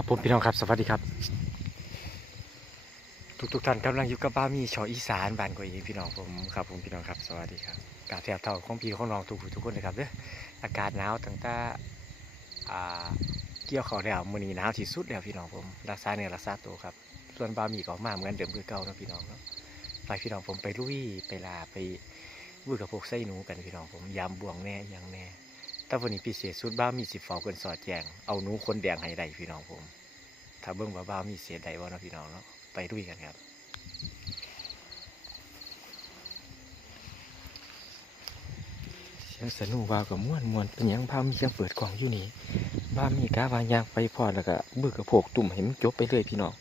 ครับผมพี่น้องครับ สวัสดีครับ ทุกทุกๆท่านกำลังอยู่กับบ้ามีชออีสานบ้านกวยเองพี่น้องผมครับผมพี่น้องครับ สวัสดีครับกาแถบเท่าของพี่ของน้องทุกทุกคนเลยครับเด้ออากาศหนาวตั้งแต่เกี่ยวเขาวแล้วมือนีหนาวที่สุดแล้วพี่น้องผมรักษาเนื้อรักษาตัวครับ ส่วนบ้ามีก็ออกมาเหมือนเดิมคือเก่านาะพี่น้องเนาะไปพี่น้องผมไปลุยไปลาไปวุ้ยกับพวกไส้หนูกันพี่น้องผมยามบ่วงแน่ยังแน่ แต่วันนี้พิเศษสุดบ้ามีสิบฟอกเกินสอดแจงเอาหนูคนแดงให้ได้พี่น้องผม ถ้าเบิ่งว่าบ้ามีเสียใดว่านาะพี่น้องเนาะไปด้วยกันครับเสียงสนุกว่ากับม่วนม่วนเป็นยังบ้ามีเครื่องเปิดกล่องอยู่นี่บ้ามีกาวางยางไปพอดแล้วก็บึกกระโผกตุ่มให้มันจบไปเลยพี่น้อง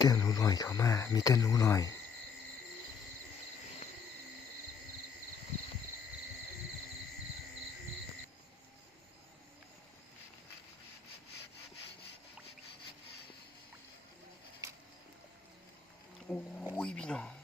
เต้นหนูหน่อยเข้ามา มีเต้นหนูหน่อย อุ้ยพี่น้อง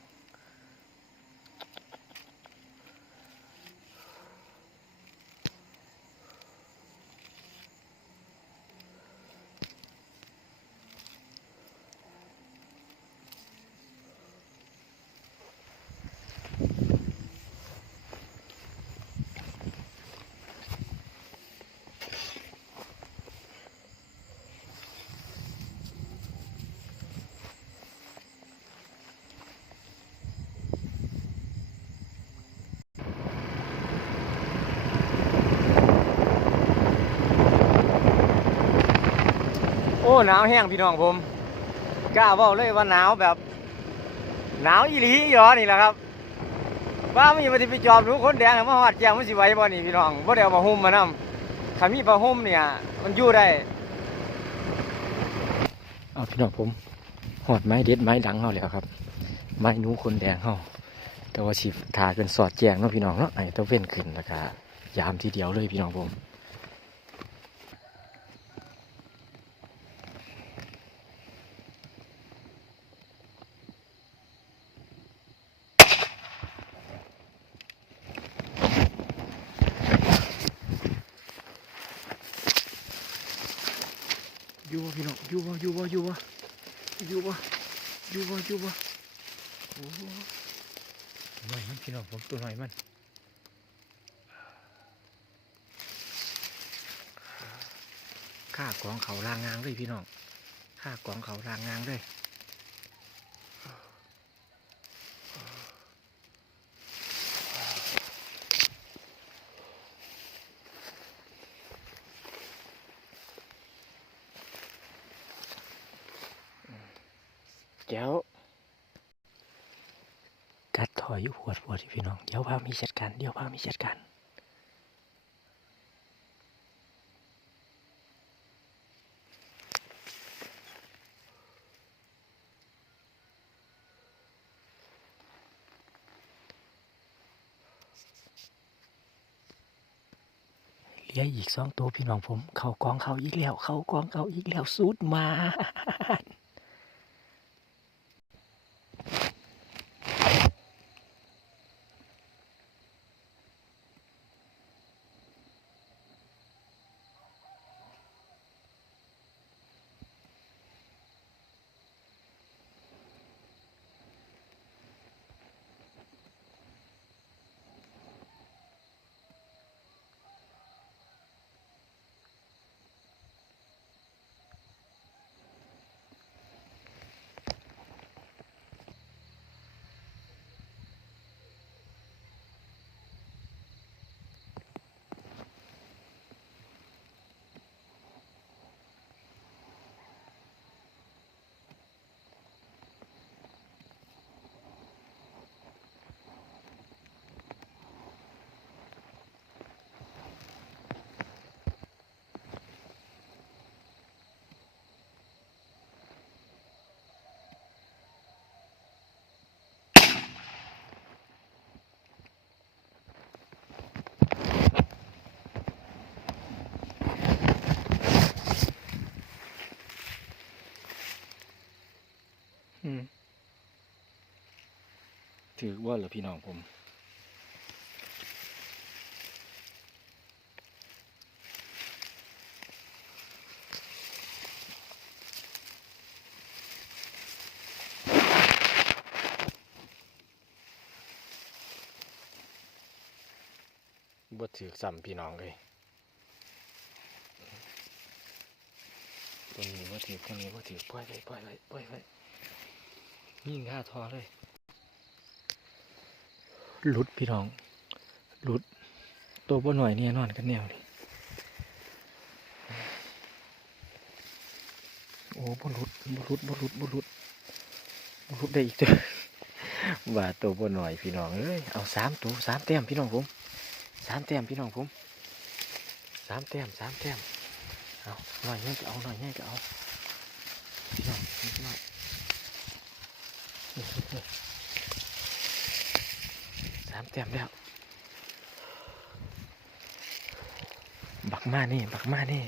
โอ้หนาวแห้งพี่น้องผมกล้าบอกเลยว่าหนาวแบบ หนาวอีหลีอีหรอนี่แหละครับว่ามีปฏิไปจอบรู้คนแดงมาหอดแจงมันสิไหวบ่นี่พี่น้องบ่ได้เอามาหุ้มมานำถ้ามีผ้าห่มเนี่ย มันอยู่ได้เอาพี่น้องผมหอดไม้เด็ดไม้ดังเฮาแล้วครับ ไม้นู้คนแดงเฮาแต่ว่าสิทาเกันสอดแจงเนาะพี่น้องเนาะไอ้ตะเว้นขึ้นแล้วก็ยามทีเดียวเลยพี่น้องผม อยู่บ่พี่น้องอยู่บ่อยู่บ่อยู่บ่อยู่บ่อยู่บ่อยู่บ่โอ้โหหน่อยมันพี่น้องผมตัวหน่อยมันข้ากองเขาลางงางเลยพี่น้องข้ากองเขาลางงางเลย แจ้วกัดถอยอยู่ปวดปวดพี่น้อง เดี๋ยวพามีจัดการ เดี๋ยวพามีจัดการเหลืออีกสองตัวพี่น้องผม เข้ากองเขาอีกแล้ว เข้ากองเขาอีกแล้วสูดมา อ ถือว่าเหรอพี่น้องผมบ่ถือซ้ำพี่น้องเลยตัวนี้บ่ถือตัวนี้บ่ถือปล่อยไว้ปล่อยไว้ปล่อยไว้ยิ่งห้าทอเลย หลุดพี่น้องหลุดตัวบ่หน่อยเนี่ยนอนกันแนวนี่โอ้บ่หลุดบ่หลุดบ่หลุดบ่หลุดบ่หลุดได้อีกตัวว่าตัวบ่หน่อยพี่น้องเอ้ยเอาสามตัวสามแต้มพี่น้องผมสามแต้มพี่น้องผมสามแต้มสามแต้มเอาหน่อยง่ายก็เอาหน่อยง่ายก็เอาพี่น้องพี่น้องามแต้มแล้ว บักมานี่ บักมานี่